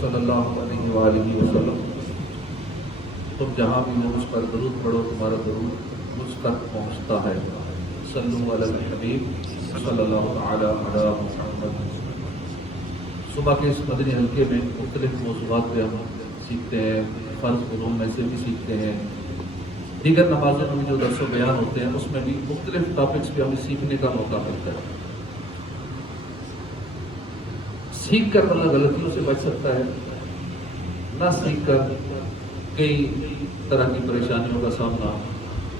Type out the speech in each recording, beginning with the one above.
صلی اللہ علیہ وآلہ وسلم، تم جہاں بھی ہو اس پر درود پڑھو، تمہارا درود مجھ تک پہنچتا ہے۔ صلو علی الحبیب صلی اللہ تعالی علی محمد۔ صبح کے اس مدنی حلقے میں مختلف موضوعات پہ ہم سیکھتے ہیں، فرض علوم میں سے بھی سیکھتے ہیں، دیگر نمازوں میں بھی جو درس و بیان ہوتے ہیں اس میں بھی مختلف ٹاپکس پہ ہمیں سیکھنے کا موقع ملتا ہے۔ سیکھ کر بندہ غلطیوں سے بچ سکتا ہے، نہ سیکھ کر کئی طرح کی پریشانیوں کا سامنا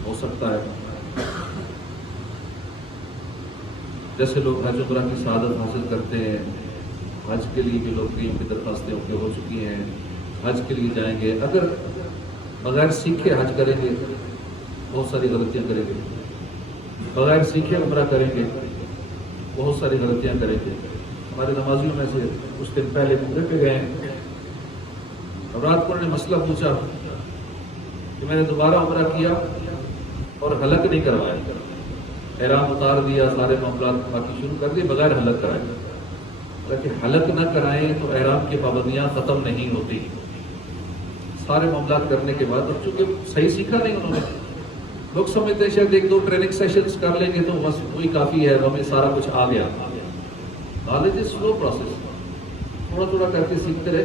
ہو سکتا ہے۔ جیسے لوگ حج عمرہ کی سعادت حاصل کرتے ہیں، حج کے لیے بھی لوگ کی درخواستیں ہو چکی ہیں، حج کے لیے جائیں گے، اگر بغیر سیکھے حج کریں گے بہت ساری غلطیاں کریں گے، بغیر سیکھے عمرہ کریں گے بہت ساری غلطیاں کریں گے۔ ہمارے نمازیوں میں سے کچھ دن پہلے عمرے پہ گئے اور رات کو انہوں نے مسئلہ پوچھا کہ میں نے دوبارہ عمرہ کیا اور حلق نہیں کروایا، احرام اتار دیا، سارے معاملات باقی شروع کر دیے بغیر حلق کرائے۔ تاکہ حلق نہ کرائیں تو احرام کی پابندیاں ختم نہیں ہوتی، سارے معاملات کرنے کے بعد۔ اور چونکہ صحیح سیکھا نہیں انہوں نے، لوگ سمجھتے ہیں شاید ایک دو ٹریننگ سیشنز کر لیں گے تو بس وہی کافی ہے، ہمیں سارا کچھ آ گیا۔ نالج از سلو پروسیس، تھوڑا تھوڑا کر کے سیکھتے رہے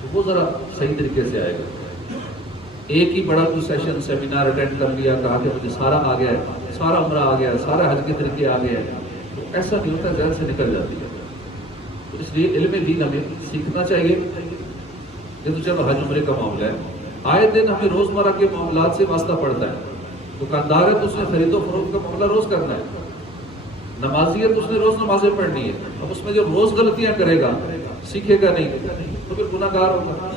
تو وہ ذرا صحیح طریقے سے آئے گا۔ ایک ہی بڑا کوئی سیشن سیمینار اٹینڈ کر لیا، کہا کہ مجھے سارا آ گیا ہے، سارا عمرہ آ گیا ہے، سارا حج کے طریقے آ گئے ہیں، تو ایسا نہیں ہوتا، ذہن سے نکل جاتی ہے۔ تو اس لیے علم دین ہمیں سیکھنا چاہیے۔ یہ تو چلو حج عمرے کا معاملہ ہے، آئے دن ہمیں روزمرہ کے معاملات سے واسطہ پڑتا ہے۔ دکاندار ہے تو اس نے خرید و فروخت کا معاملہ روز کرنا ہے، نمازی ہے تو اس نے روز نمازیں پڑھنی ہے۔ اب اس میں جو روز غلطیاں کرے گا، سیکھے گا نہیں تو پھر گناہ گار ہوگا۔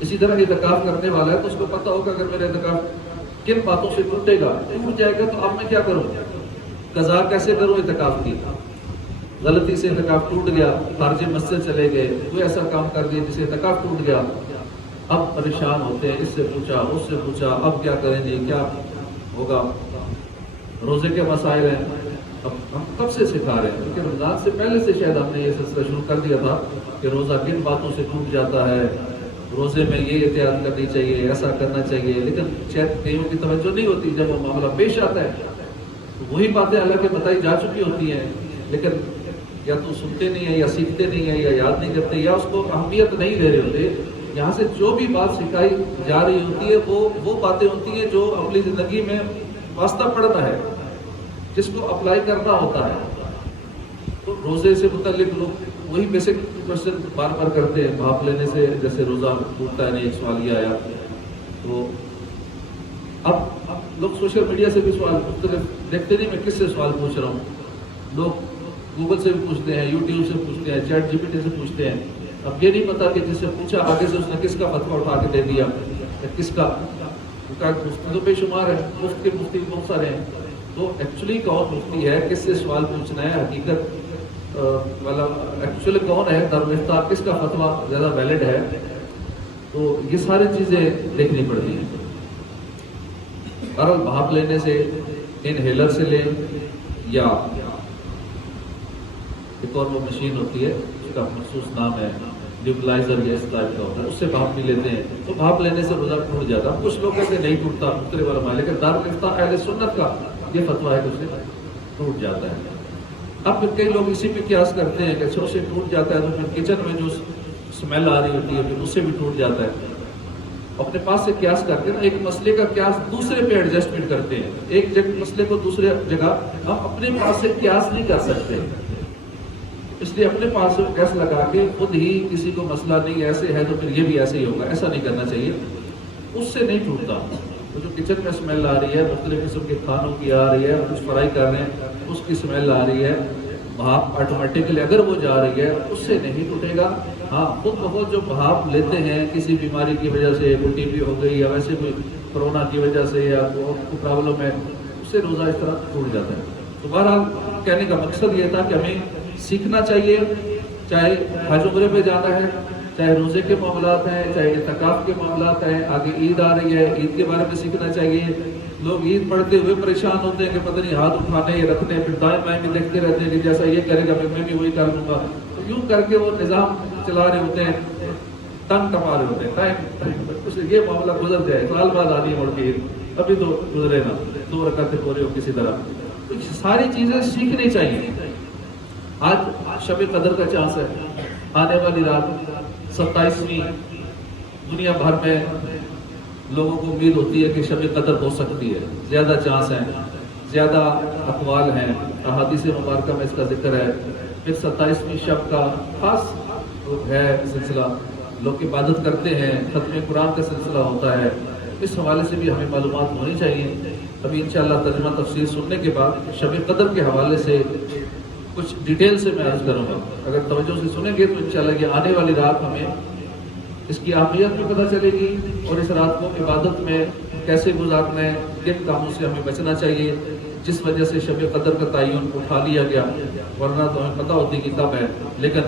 اسی طرح اعتکاف کرنے والا ہے تو اس کو پتہ ہوگا اگر میرا اعتکاف کن باتوں سے ٹوٹے گا، ٹوٹ جائے گا تو اب میں کیا کروں، قضا کیسے کروں اعتکاف کی۔ غلطی سے اعتکاف ٹوٹ گیا، خارج مسجد چلے گئے، کوئی ایسا کام کر دیا جس سے اعتکاف ٹوٹ گیا، اب پریشان ہوتے ہیں، اس سے پوچھا اس سے پوچھا، اب کیا کریں جی، کیا ہوگا۔ روزے کے مسائل ہیں، اب ہم کب سے سکھا رہے ہیں، کیونکہ رمضان سے پہلے سے شاید ہم نے یہ سلسلہ شروع کر دیا تھا کہ روزہ کن باتوں سے ٹوٹ جاتا ہے، روزے میں یہ احتیاط کرنی چاہیے، ایسا کرنا چاہیے، لیکن شاید کئیوں کی توجہ نہیں ہوتی۔ جب وہ معاملہ پیش آتا ہے تو وہی باتیں حالانکہ بتائی جا چکی ہوتی ہیں، لیکن یا تو سنتے نہیں ہیں، یا سیکھتے نہیں ہیں، یا یاد نہیں کرتے، یا اس کو اہمیت نہیں دے رہے ہوتے۔ یہاں سے جو بھی بات سکھائی جا رہی ہوتی ہے وہ باتیں ہوتی ہیں جو اپنی زندگی میں واسطہ پڑنا ہے، جس کو اپلائی کرنا ہوتا ہے۔ تو روزے سے متعلق لوگ وہی بیسک کوشچن بار بار کرتے ہیں، بھاپ لینے سے جیسے روزہ ٹوٹتا ہے، نہیں ایک سوال یہ آیا۔ تو اب لوگ سوشل میڈیا سے بھی سوال مختلف دیکھتے نہیں، میں کس سے سوال پوچھ رہا ہوں، لوگ گوگل سے بھی پوچھتے ہیں، یوٹیوب سے پوچھتے ہیں، چیٹ جی پی ٹی سے پوچھتے ہیں۔ اب یہ نہیں پتا کہ جس سے پوچھا آگے سے اس نے کس کا فتویٰ اٹھا کے دے دیا، کس کا مفتی تو بے شمار ہے، مفتی بہت سارے ہیں، تو ایکچولی کون مفتی ہے، کس سے سوال پوچھنا ہے، حقیقت والا ایکچولی کون ہے، درافتہ کس کا فتویٰ زیادہ ویلڈ ہے، تو یہ ساری چیزیں دیکھنی پڑتی ہیں۔ اور بھاپ لینے سے انہیلر سے لیں یا ایک اور وہ مشین ہوتی ہے اس کا مخصوص نام ہے نیبولائزر، یا اس ٹائپ کا ہوتا ہے، اس سے بھاپ بھی لیتے ہیں تو بھاپ لینے سے روزہ ٹوٹ جاتا ہے۔ کچھ لوگ کہتے نہیں ٹوٹتا، مختلف علماء، لیکن دارالفتہ اہل سنت کا یہ فتویٰ ہے کہ اس سے ٹوٹ جاتا ہے۔ اب پھر کئی لوگ اسی پہ قیاس کرتے ہیں کہ اچھا اس سے ٹوٹ جاتا ہے تو پھر کچن میں جو اسمیل آ رہی ہوتی ہے پھر اس سے بھی ٹوٹ جاتا ہے۔ اپنے پاس سے قیاس کر کے نا ایک مسئلے کا قیاس دوسرے پہ ایڈجسٹمنٹ کرتے ہیں، ایک مسئلے کو دوسرے جگہ ہم اپنے پاس سے قیاس نہیں کر سکتے، اس لیے اپنے پاس سے قیاس لگا کے خود ہی کسی کو مسئلہ نہیں ایسے ہے تو پھر یہ بھی ایسے ہی ہوگا، ایسا نہیں کرنا چاہیے۔ اس سے نہیں ٹوٹتا۔ تو جو کچن میں اسمیل آ رہی ہے، مختلف قسم کے کھانوں کی آ رہی ہے، کچھ فرائی کر رہے ہیں اس کی اسمیل آ رہی ہے، بھاپ آٹومیٹکلی اگر وہ جا رہی ہے اس سے نہیں ٹوٹے گا۔ ہاں خود بخود جو بھاپ لیتے ہیں کسی بیماری کی وجہ سے، کوئی ٹی بی ہو گئی یا ویسے کوئی کرونا کی وجہ سے یا کوئی پرابلم ہے، اس سے روزہ اس طرح ٹوٹ جاتا ہے۔ تو بہرحال کہنے کا مقصد یہ تھا کہ ہمیں سیکھنا چاہیے، چاہے حج عمرے پہ جانا ہے، چاہے روزے کے معاملات ہیں، چاہے اعتکاف کے معاملات ہیں، آگے عید آ رہی ہے، عید کے بارے میں سیکھنا چاہیے۔ لوگ عید پڑھتے ہوئے پریشان ہوتے ہیں کہ پتہ نہیں ہاتھ اٹھانے یہ رکھتے ہیں، پھر دائیں بائیں بھی دیکھتے رہتے ہیں کہ جیسا یہ کرے گا پھر میں بھی وہی کر لوں گا، تو یوں کر کے وہ نظام چلا رہے ہوتے ہیں، تنگ ٹپا رہے ہوتے ہیں، ٹائم یہ معاملہ گزر جائے، سال بعد آدھی مڑ کے ابھی تو گزرے نا، 2 رکعتیں پورے ہو کسی طرح. تو ساری چیزیں سیکھنی چاہیے. آج شب قدر کا چانس ہے، آنے والی رات 27ویں دنیا بھر میں لوگوں کو امید ہوتی ہے کہ شب قدر ہو سکتی ہے، زیادہ چانس ہیں، زیادہ اقوال ہیں، احادیث مبارکہ میں اس کا ذکر ہے. پھر 27ویں شب کا خاص ہے سلسلہ، لوگ عبادت کرتے ہیں، ختم قرآن کا سلسلہ ہوتا ہے. اس حوالے سے بھی ہمیں معلومات ہونی چاہیے. ابھی انشاءاللہ ترجمہ تفسیر سننے کے بعد شب قدر کے حوالے سے کچھ ڈیٹیل سے میں عرض کروں گا. اگر توجہ سے سنیں گے تو انشاءاللہ یہ آنے والی رات ہمیں اس کی اہمیت بھی پتہ چلے گی، اور اس رات کو عبادت میں کیسے گزارنا ہے، کن کاموں سے ہمیں بچنا چاہیے جس وجہ سے شب قدر کا تعین اٹھا لیا گیا. ورنہ تو ہمیں پتہ ہوتی کہ کب ہے، لیکن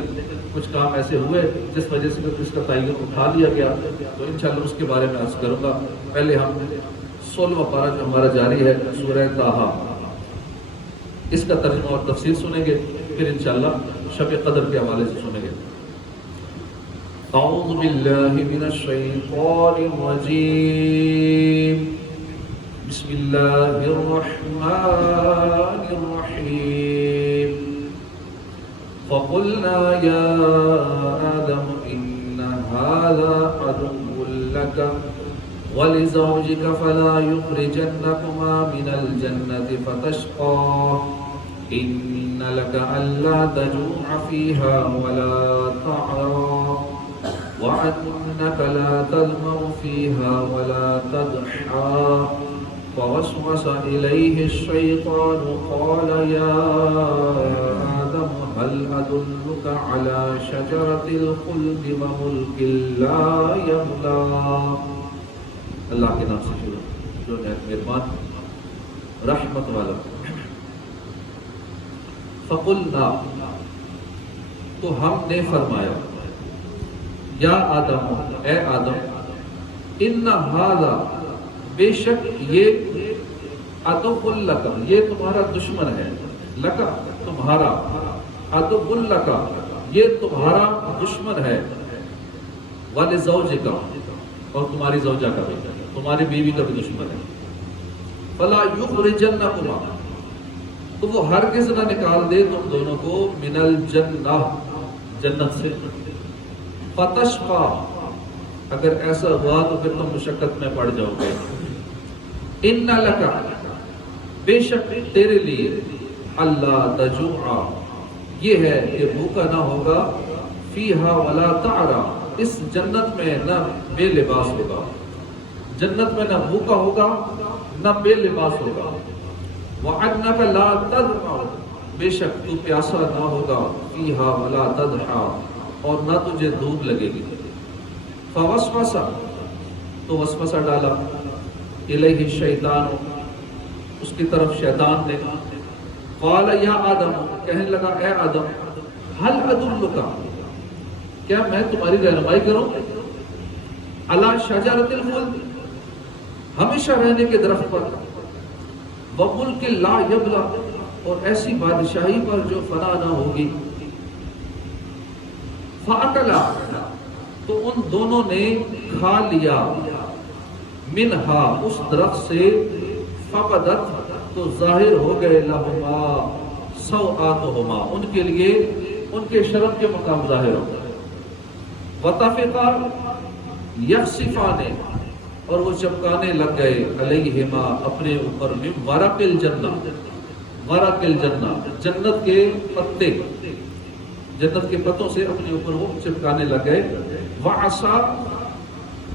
کچھ کام ایسے ہوئے جس وجہ سے اس کا تعین اٹھا لیا گیا. تو انشاءاللہ اس کے بارے میں عرض کروں گا. پہلے ہم 16واں پارہ جو ہمارا جاری ہے سورہ طٰہٰ، اس کا ترجمہ اور تفسیر سنیں گے، پھر انشاءاللہ شب قدر کے حوالے سے سنیں گے. اعوذ باللہ من الشیطان الرجیم، بسم اللہ الرحمن الرحیم. فقلنا یا آدم ان هذا عدو لك ولزوجك فلا يخرجنكما من الجنة فتشقى إن لك ألا تجوع فيها ولا تعرى وأنك لا تظمأ فيها ولا تضحى. فوسوس إليه الشيطان قال يا آدم هل أدلك على شجرة الخلد وملك لا يبلى. اللہ کے نام سے شروع، جو مہربان رحمت والا. فقلنا، تو ہم نے فرمایا، یا آدم، اے آدم، ان ھذا، بے شک یہ عدو لک، یہ تمہارا دشمن ہے. لک تمہارا، عدو لک یہ تمہارا دشمن ہے. ولزوجک اور تمہاری زوجہ کا بھی، تمہاری بیوی کا بھی دشمن ہے. فلا یخرجنکما، تو وہ ہرگز نہ نکال دے تم دونوں کو، من الجنہ، جنت سے. فتشقى، اگر ایسا ہوا تو پھر تم مشقت میں پڑ جاؤ گے. ان لک، بے شک تیرے لیے، اللہ تجوع، یہ ہے کہ بھوکا نہ ہوگا، فیہا ولا تعرى، اس جنت میں نہ بے لباس ہوگا. جنت میں نہ بھوکا ہوگا نہ بے لباس ہوگا. وَأَنَّكَ لَا تَظْمَأُ، بے شک تو پیاسا نہ ہوگا، فِيهَا وَلَا تَضْحَىٰ، اور نہ تجھے بھوک لگے گی. فَوَسْوَسَ، تو وسوسہ ڈالا، الیہ الشیطان، اس کی طرف شیطان نے. قال یا آدم، کہنے لگا اے آدم، هل أدلك، کیا میں تمہاری رہنمائی کروں، علی شجرۃ الخلد، ہمیشہ رہنے کے درخت پر، وملک لا یبلی، اور ایسی بادشاہی پر جو فنا نہ ہوگی. فاکلا، تو ان دونوں نے کھا لیا، منہا، اس درخت سے، فبدت، تو ظاہر ہو گئے، لہما، سوآتہما، ان کے لیے ان کے شرم کے مقام ظاہر ہو گئے. وطفقا یخصفان، اور وہ چپکانے لگ گئے، علیہما، اپنے اوپر، من ورق الجنہ، ورق الجنہ، جنت کے پتے، جنت کے پتوں سے اپنے اوپر وہ چپکانے لگ گئے. وعصا،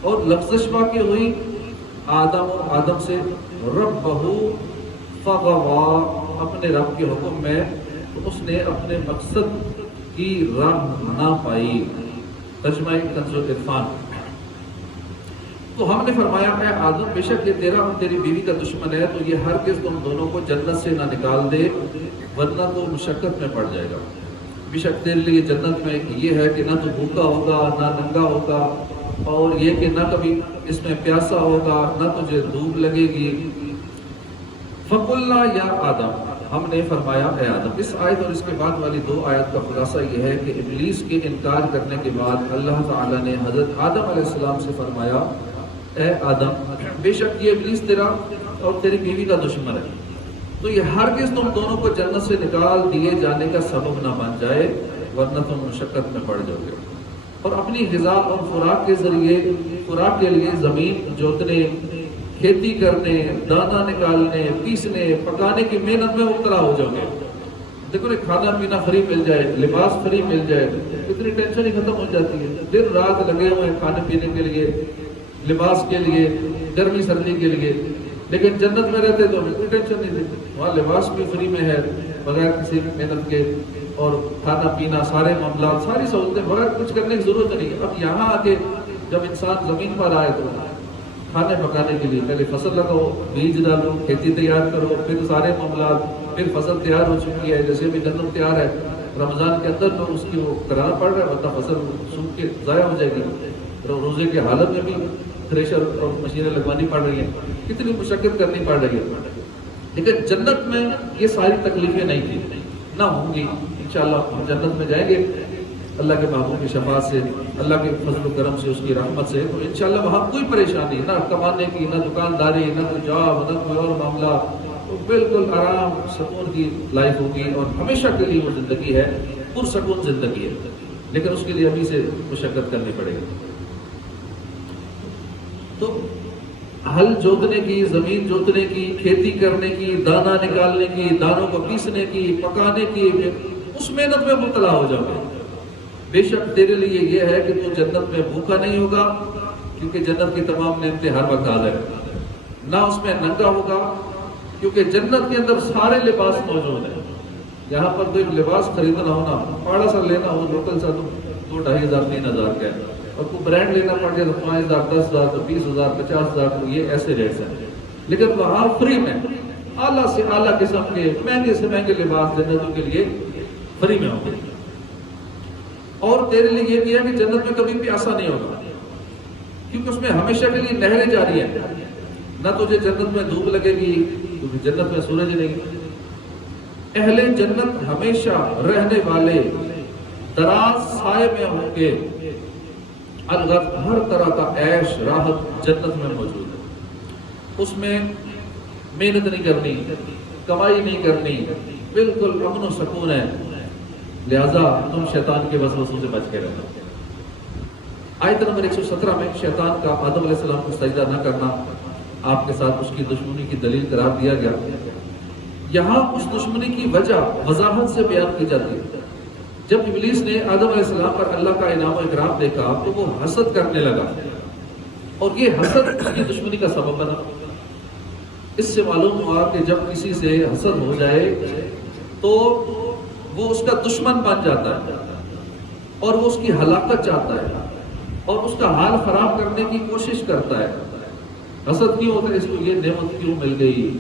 اور لفظش واقع ہوئی آدم سے، ربہ فغوا، اپنے رب کے حکم میں، تو اس نے اپنے مقصد کی راہ نہ پائی. ترجمہ کنز العرفان. تو ہم نے فرمایا اے آدم، بے شک یہ تیرا اور تیری بیوی کا دشمن ہے، تو یہ ہرگز تم دونوں کو جنت سے نہ نکال دے، ورنہ تو مشقت میں پڑ جائے گا. بے شک تیرے لیے جنت میں یہ ہے کہ نہ تو بھوکا ہوگا نہ ننگا ہوگا، اور یہ کہ نہ کبھی اس میں پیاسا ہوگا، نہ تجھے بھوک لگے گی. فقلنا یا آدم، ہم نے فرمایا اے آدم. اس آیت اور اس کے بعد والی 2 آیت کا خلاصہ یہ ہے کہ ابلیس کے انکار کرنے کے بعد اللہ تعالیٰ نے حضرت آدم علیہ السلام سے فرمایا اے آدم بے شک یہ ابلیس تیرا اور تیری بیوی کا دشمن ہے، تو یہ ہرگز تم دونوں کو جنت سے نکال دیے جانے کا سبب نہ بن جائے ورنہ تم مشقت میں پڑ جاؤ گے. اور اپنی غذا اور خوراک کے ذریعے خوراک کے لیے زمین جوتنے، کھیتی کرنے، دانا نکالنے، پیسنے، پکانے کی محنت میں مبتلا ہو جاؤ گے. دیکھو نا، کھانا پینا فری مل جائے، لباس فری مل جائے، اتنی ٹینشن ہی ختم ہو جاتی ہے. دن رات لگے ہوئے ہیں کھانے پینے کے لیے، لباس کے لیے، گرمی سردی کے لیے. لیکن جنت میں رہتے تو ہمیں کوئی ٹینشن نہیں تھی، وہاں لباس بھی فری میں ہے بغیر کسی محنت کے، اور کھانا پینا سارے معاملات ساری سہولتیں بغیر کچھ کرنے کی ضرورت نہیں. اب یہاں آ کے جب انسان زمین پر آئے تو کھانے پکانے کے لیے پہلے فصل لگاؤ، بیج ڈالو، کھیتی تیار کرو، پھر سارے معاملات، پھر فصل تیار ہو چکی ہے. جیسے بھی جنت تیار ہے، رمضان کے اندر تو اس کی وہ کرانا پڑ رہا ہے ورنہ فصل سوکھ کے ضائع ہو جائے گی. روزے کی حالت میں بھی تھریشر اور مشینیں لگوانی پڑ رہی ہیں، کتنی مشقت کرنی پڑ رہی ہے. لیکن جنت میں یہ ساری تکلیفیں نہیں تھی، نہ ہوں گی. انشاءاللہ ہم جنت میں جائیں گے اللہ کے محبوب کی شفاعت سے، اللہ کے فضل و کرم سے، اس کی رحمت سے. تو انشاءاللہ وہاں کوئی پریشانی نہ کمانے کی، نہ دکانداری، نہ کوئی جاب، نہ کوئی اور معاملہ. تو بالکل آرام سکون کی لائف ہوگی اور ہمیشہ کے لیے وہ زندگی ہے، پرسکون زندگی ہے. لیکن اس کے لیے ابھی سے مشقت کرنی پڑے گی. تو ہل جوتنے کی، زمین جوتنے کی، کھیتی کرنے کی، دانا نکالنے کی، دانوں کو پیسنے کی، پکانے کی، اس محنت میں مبتلا ہو جاؤ گے. بے شک تیرے لیے یہ ہے کہ تو جنت میں بھوکا نہیں ہوگا، کیونکہ جنت کی تمام نعمتیں ہر وقت حاضر ہیں. نہ اس میں ننگا ہوگا، کیونکہ جنت کے اندر سارے لباس موجود ہیں. یہاں پر تو ایک لباس خریدنا ہونا، پاڑا سا لینا ہو لوکل سا تو 2,500 3,000 کا ہے، اور کوئی برانڈ لینا پڑ جائے تو 5,000 10,000 تو 20,000 50,000 تو یہ ایسے ریٹس ہیں. لیکن وہاں فری میں اعلیٰ سے اعلیٰ قسم کے مہنگے سے مہنگے لباس جنتوں کے لیے فری میں ہوں گے. اور تیرے لیے یہ بھی ہے کہ جنت میں کبھی بھی ایسا نہیں ہوگا، کیونکہ اس میں ہمیشہ کے لیے نہریں جاری ہیں. نہ تجھے جنت میں دھوپ لگے گی کیونکہ جنت میں سورج نہیں. اہل جنت ہمیشہ رہنے والے دراز سائے میں ہوں گے. الغرض ہر طرح کا عیش راحت جنت میں موجود ہے. اس میں محنت نہیں کرنی، کمائی نہیں کرنی، بالکل امن و سکون ہے. لہذا تم شیطان کے وسوسوں سے بچ کے رہنا. آیت نمبر 117 میں شیطان کا آدم علیہ السلام کو سجدہ نہ کرنا آپ کے ساتھ اس کی دشمنی کی دلیل قرار دیا گیا. یہاں اس دشمنی کی وجہ وضاحت سے بیان کی جاتی ہے. جب ابلیس نے آدم علیہ السلام پر اللہ کا انعام و اکرام دیکھا تو وہ حسد کرنے لگا، اور یہ حسد اس کی دشمنی کا سبب بنا. اس سے معلوم ہوا کہ جب کسی سے حسد ہو جائے تو وہ اس کا دشمن بن جاتا ہے اور وہ اس کی ہلاکت چاہتا ہے اور اس کا حال خراب کرنے کی کوشش کرتا ہے. حسد کیوں ہوتا ہے؟ اس کو یہ نعمت کیوں مل گئی،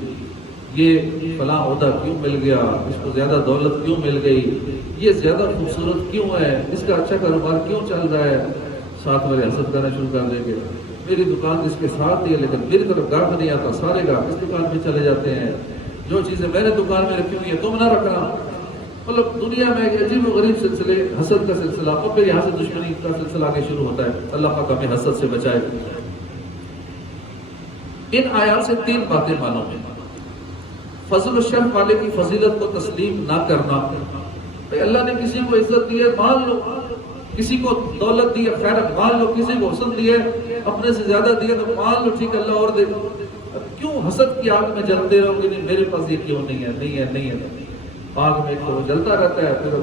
یہ فلاں عہدہ کیوں مل گیا، اس کو زیادہ دولت کیوں مل گئی، یہ زیادہ خوبصورت کیوں ہے، اس کا اچھا کاروبار کیوں چل رہا ہے. ساتھ والے حسد کرنا شروع کر دیں گے، میری دکان اس کے ساتھ ہی ہے لیکن میری طرف گاہک نہیں آتا، سارے گاہک اس دکان میں چلے جاتے ہیں، جو چیزیں میں نے دکان میں رکھی ہوئی ہے تم نہ رکھنا. مطلب دنیا میں ایک عجیب و غریب سلسلے، حسد کا سلسلہ، اور پھر یہاں سے دشمنی کا سلسلہ آگے شروع ہوتا ہے. اللہ پاک ہمیں حسد سے بچائے. ان آیات سے 3 باتیں معلوم ہیں. فضل و شرف والے کی فضیلت کو تسلیم نہ کرنا. بھئی اللہ نے کسی کو عزت دی ہے مان لو، کسی کو دولت دی ہے خیر مان لو، کسی کو حسن دی ہے اپنے سے زیادہ دی ہے تو مان لو ٹھیک اللہ اور دے دو. کیوں حسد کی آگ میں جلتے رہو گے؟ نہیں میرے پاس یہ کیوں نہیں ہے، نہیں ہے، نہیں ہے. آگ میں تو جلتا رہتا ہے، پھر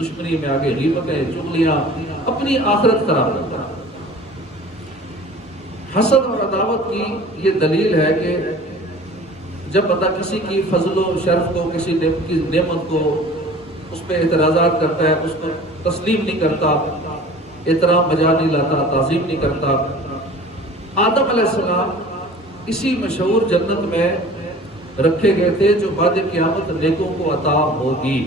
دشمنی میں آگے غیبتیں، چغلیاں، اپنی آخرت خراب کرتا ہے. حسد اور عداوت کی یہ دلیل ہے کہ جب بندہ کسی کی فضل و شرف کو، کسی نعمت کو، اس پہ اعتراضات کرتا ہے، اس کو تسلیم نہیں کرتا، احترام بجا نہیں لاتا، تعظیم نہیں کرتا. آدم علیہ السلام اسی مشہور جنت میں رکھے گئے تھے جو بعد قیامت نیکوں کو عطا ہوگی.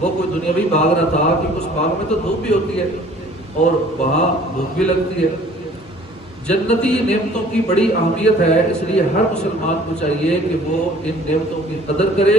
وہ کوئی دنیاوی باغ نہ تھا کہ اس باغ میں تو دھوپ بھی ہوتی ہے اور وہاں بھوک بھی لگتی ہے. جنتی نعمتوں کی بڑی اہمیت ہے، اس لیے ہر مسلمان کو چاہیے کہ وہ ان نعمتوں کی قدر کرے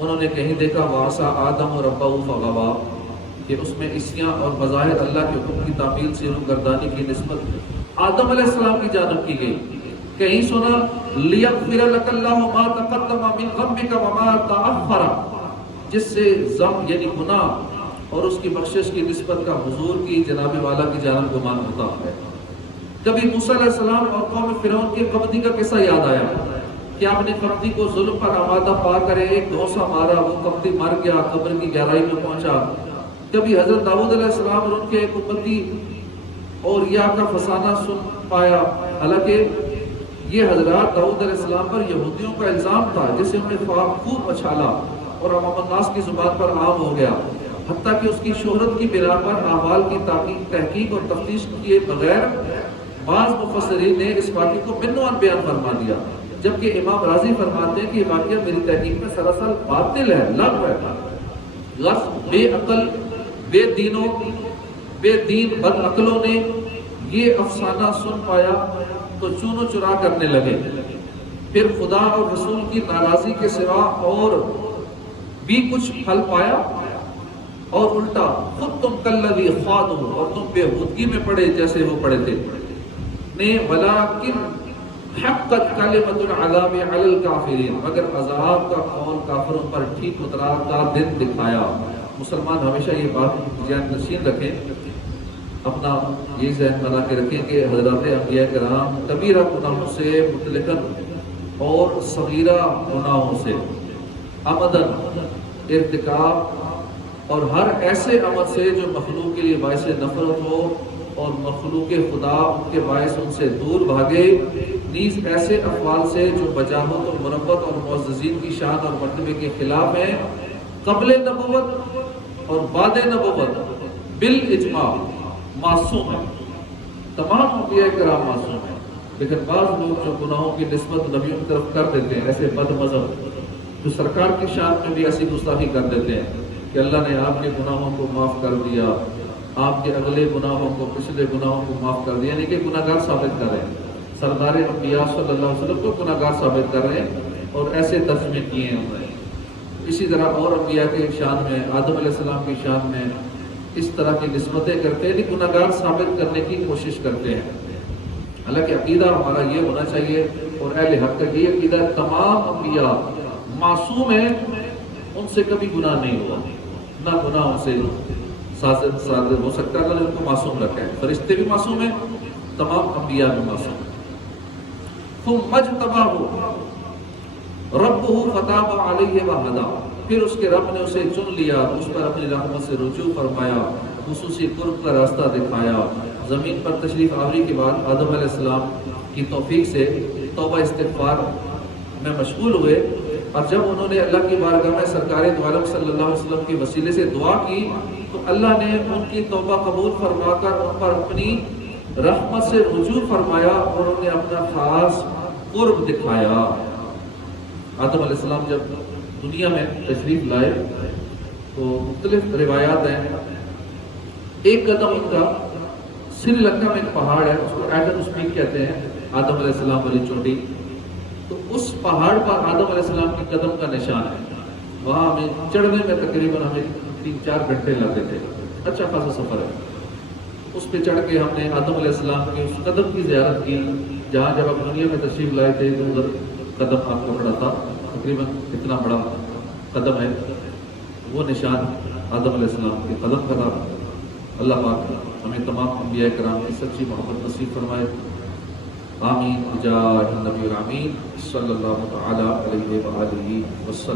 انہوں نے کہیں دیکھا واسا آدم اور ربہ فغوا کہ اس میں عصیاں اور بظاہر اللہ کے حکم کی تعمیل سے روگردانی کی نسبت آدم علیہ السلام کی جانب کی گئی. کہیں سنا لیغفر لک اللہ ما تقدم من ذنبک وما تأخر، جس سے ذنب یعنی گناہ اور اس کی بخشش کی نسبت کا حضور کی جناب والا کی جانب گمان ہوتا ہے. کبھی موسیٰ علیہ السلام اور قوم فرعون کی قبضی کا قصہ یاد آیا کہ آپ نے قبضی کو ظلم پر آمادہ پا کر ایک دھوسا مارا، وہ قبضی مر گیا، قبر کی گہرائی میں پہنچا. کبھی حضرت داؤد علیہ السلام اور ان کے ایک امتی اور یا کا فسانہ سن پایا، حالانکہ یہ حضرات داؤد علیہ السلام پر یہودیوں کا الزام تھا جسے انہوں نے خوب اچھالا اور عوام الناس کی زبان پر عام ہو گیا، حتیٰ کہ اس کی شہرت کی بنا پر احوال کی تحقیق اور تفتیش کیے بغیر بعض مفسرین نے اس واقعے کو منوان بیان فرما دیا، جبکہ امام راضی فرماتے ہیں کہ یہ واقعہ میری تحقیق میں سراسر باطل ہے، لغو ہے. غصب بے عقل بے دین بد عقلوں نے یہ افسانہ سن پایا تو چونو چرا کرنے لگے. پھر خدا اور رسول کی ناراضی کے سوا اور بھی کچھ پھل پایا، اور الٹا خود تم کلذی خوادوا، اور تم بےہودگی میں پڑے جیسے وہ پڑے تھے. نے ولیکن حقت کلمۃ العذاب علی الکافرین، مگر عذاب کا قول کافروں پر ٹھیک اترا کا دن دکھایا. مسلمان ہمیشہ یہ بات ذہن نشین رکھیں، اپنا یہ ذہن بنا کے رکھیں کہ حضرات انبیاء کرام کبیرہ گناہوں سے مطلقاً اور صغیرہ گناہوں سے عمدن ارتکاب اور ہر ایسے عمل سے جو مخلوق کے لیے باعث نفرت ہو اور مخلوق خدا ان کے باعث ان سے دور بھاگے، نیز ایسے افعال سے جو بجاہت اور مربت اور معززین کی شان اور مرتبے کے خلاف ہیں، قبل نبوت اور بعد نبوت بالاجماع معصوم ہیں. تمام انبیاء کرام معصوم ہیں، لیکن بعض لوگ جو گناہوں کی نسبت نبیوں کی طرف کر دیتے ہیں، ایسے بد مذہب جو سرکار کی شان میں بھی ایسی گستاخی کر دیتے ہیں کہ اللہ نے آپ کے گناہوں کو معاف کر دیا، آپ کے اگلے گناہوں کو پچھلے گناہوں کو معاف کر دیا، یعنی کہ گناہگار ثابت کر رہے ہیں. سردار انبیاء صلی اللہ علیہ وسلم کو گناہگار ثابت کر رہے ہیں اور ایسے ترجمے کیے ہیں انہوں نے. اسی طرح اور انبیاء کے شان میں، آدم علیہ السلام کی شان میں اس طرح کی نسبتیں کرتے ہیں، گناہگار ثابت کرنے کی کوشش کرتے ہیں. حالانکہ عقیدہ ہمارا یہ ہونا چاہیے اور اہل حق کا یہ عقیدہ تمام انبیاء معصوم ہیں، ان سے کبھی گناہ نہیں ہوا، نہ گناہ ان سے صادر ہو سکتا ہے. اللہ نے ان کو معصوم رکھا ہے. فرشتے بھی معصوم ہیں، تمام انبیاء بھی معصوم ہیں. ثم اجتباہ ربہ فتاب علیہ وہدی، پھر اس کے رب نے اسے چن لیا، اس پر اپنی رحمت سے رجوع فرمایا، خصوصی قرب کا راستہ دکھایا. زمین پر تشریف آوری کے بعد آدم علیہ السلام کی توفیق سے توبہ استغفار میں مشغول ہوئے، اور جب انہوں نے اللہ کی بارگاہ میں سرکار دو عالم صلی اللہ علیہ وسلم کے وسیلے سے دعا کی تو اللہ نے ان کی توبہ قبول فرما کر ان پر اپنی رحمت سے رجوع فرمایا اور انہوں نے اپنا خاص قرب دکھایا. آدم علیہ السلام جب دنیا میں تشریف لائے تو مختلف روایات ہیں. ایک قدم ان کا سری لنکا میں ایک پہاڑ ہے، اس کو ایڈمز پیک کہتے ہیں، آدم علیہ السلام والی چوٹی. تو اس پہاڑ پر آدم علیہ السلام کے قدم کا نشان ہے. وہاں ہمیں چڑھنے میں تقریباً ہمیں 3-4 گھنٹے لگتے تھے، اچھا خاصا سفر ہے. اس پہ چڑھ کے ہم نے آدم علیہ السلام کے اس قدم کی زیارت کی جہاں جب آپ دنیا میں تشریف لائے تھے تو ادھر قدم آپ کو پڑا تھا، تقریباً اتنا بڑا قدم ہے. وہ نشان آدم علیہ السلام کے قدم کا تھا. اللہ پاک ہمیں تمام انبیاء کرام کی سچی محبت نصیب فرمائے. آمین بجاہ النبی الامین صلی اللہ تعالی علیہ وآلہ وسلم.